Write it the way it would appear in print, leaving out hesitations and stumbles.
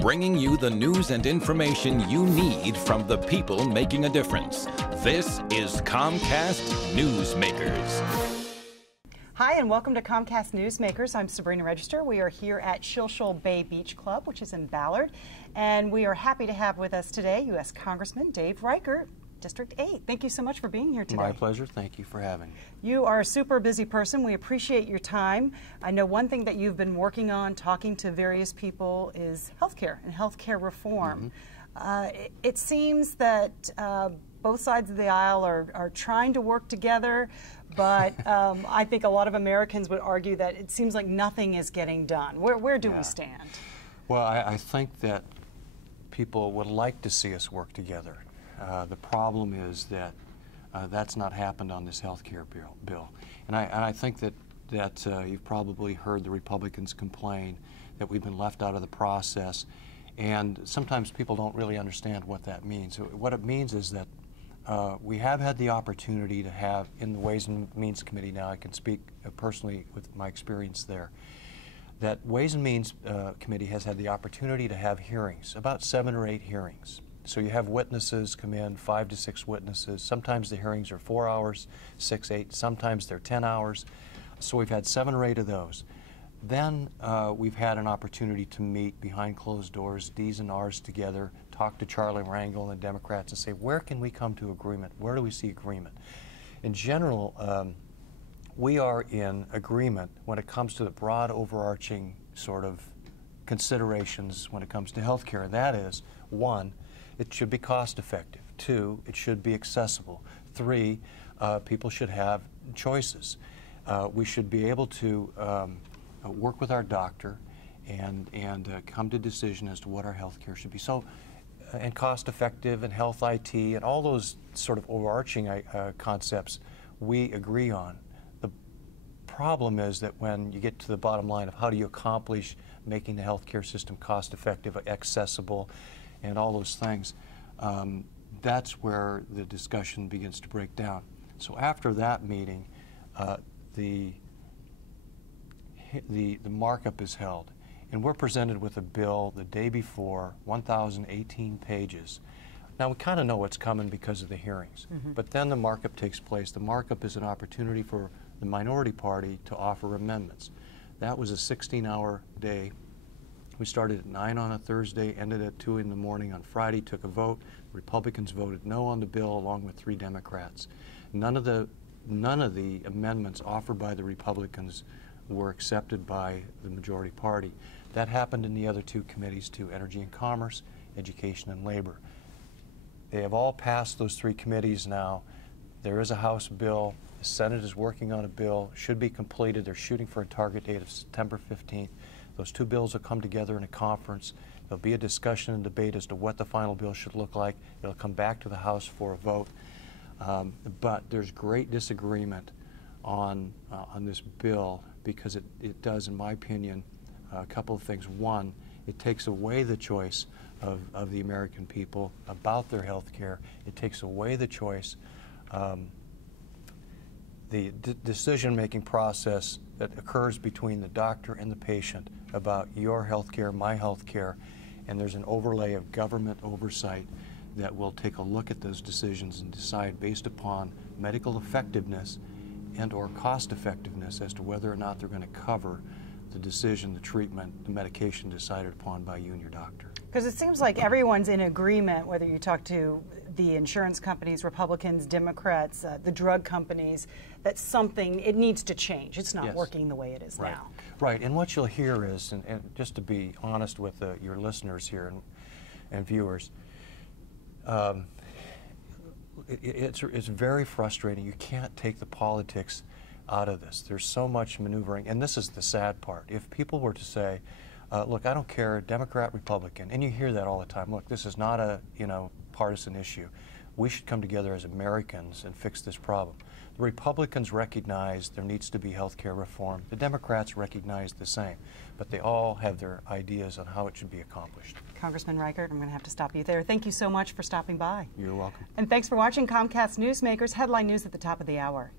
bringing you the news and information you need from the people making a difference. This is Comcast Newsmakers. Hi, and welcome to Comcast Newsmakers. I'm Sabrina Reichert. We are here at Shilshole Bay Beach Club, which is in Ballard, and we are happy to have with us today U.S. Congressman Dave Reichert, District 8. Thank you so much for being here today. My pleasure. Thank you for having me. You are a super busy person. We appreciate your time. I know one thing that you've been working on, talking to various people, is healthcare and healthcare reform. It seems that both sides of the aisle are trying to work together, but I think a lot of Americans would argue that it seems like nothing is getting done. Where do we stand? Well, I think that people would like to see us work together. The problem is that that's not happened on this health care bill. And I think that you've probably heard the Republicans complain that we've been left out of the process. And sometimes people don't really understand what that means. What it means is that we have had the opportunity to have, in the Ways and Means Committee, now I can speak personally with my experience there, that Ways and Means Committee has had the opportunity to have hearings, about 7 or 8 hearings. So you have witnesses come in, 5 to 6 witnesses. Sometimes the hearings are 4 hours, 6, 8. Sometimes they're 10 hours. So we've had 7 or 8 of those. Then we've had an opportunity to meet behind closed doors, D's and R's together, talk to Charlie Rangel and Democrats and say, where can we come to agreement? Where do we see agreement? In general, we are in agreement when it comes to the broad overarching sort of considerations when it comes to health care. And that is, 1, it should be cost effective. 2, it should be accessible. 3, people should have choices. We should be able to work with our doctor and come to a decision as to what our health care should be. So, and cost effective and health IT and all those sort of overarching concepts we agree on. The problem is that when you get to the bottom line of how do you accomplish making the health care system cost effective, accessible, and all those things, that's where the discussion begins to break down. So after that meeting, the markup is held, and we're presented with a bill the day before, 1,018 pages. Now we kind of know what's coming because of the hearings, but then the markup takes place. The markup is an opportunity for the minority party to offer amendments. That was a 16-hour day. We started at 9 on a Thursday, ended at 2 in the morning on Friday, took a vote. Republicans voted no on the bill along with 3 Democrats. None of the amendments offered by the Republicans were accepted by the majority party. That happened in the other 2 committees too, Energy and Commerce, Education and Labor. They have all passed those 3 committees now. There is a House bill. The Senate is working on a bill, should be completed. They're shooting for a target date of September 15th. Those 2 bills will come together in a conference. There'll be a discussion and debate as to what the final bill should look like. It'll come back to the House for a vote. But there's great disagreement on this bill because it does, in my opinion, a couple of things. 1, it takes away the choice of the American people about their health care. It takes away the choice, the decision-making process that occurs between the doctor and the patient about your health care, my health care, and there's an overlay of government oversight that will take a look at those decisions and decide based upon medical effectiveness and or cost effectiveness as to whether or not they're going to cover the decision, the treatment, the medication decided upon by you and your doctor. Because it seems like everyone's in agreement, whether you talk to the insurance companies, Republicans, Democrats, the drug companies, that it needs to change. It's not working the way it is now. Right, and what you'll hear is, and just to be honest with your listeners here and viewers, it's very frustrating. You can't take the politics out of this. There's so much maneuvering, and this is the sad part. If people were to say, look, I don't care, Democrat, Republican, and you hear that all the time. Look, this is not a partisan issue. We should come together as Americans and fix this problem. The Republicans recognize there needs to be health care reform. The Democrats recognize the same, but they all have their ideas on how it should be accomplished. Congressman Reichert, I'm going to have to stop you there. Thank you so much for stopping by. You're welcome. And thanks for watching Comcast Newsmakers, headline news at the top of the hour.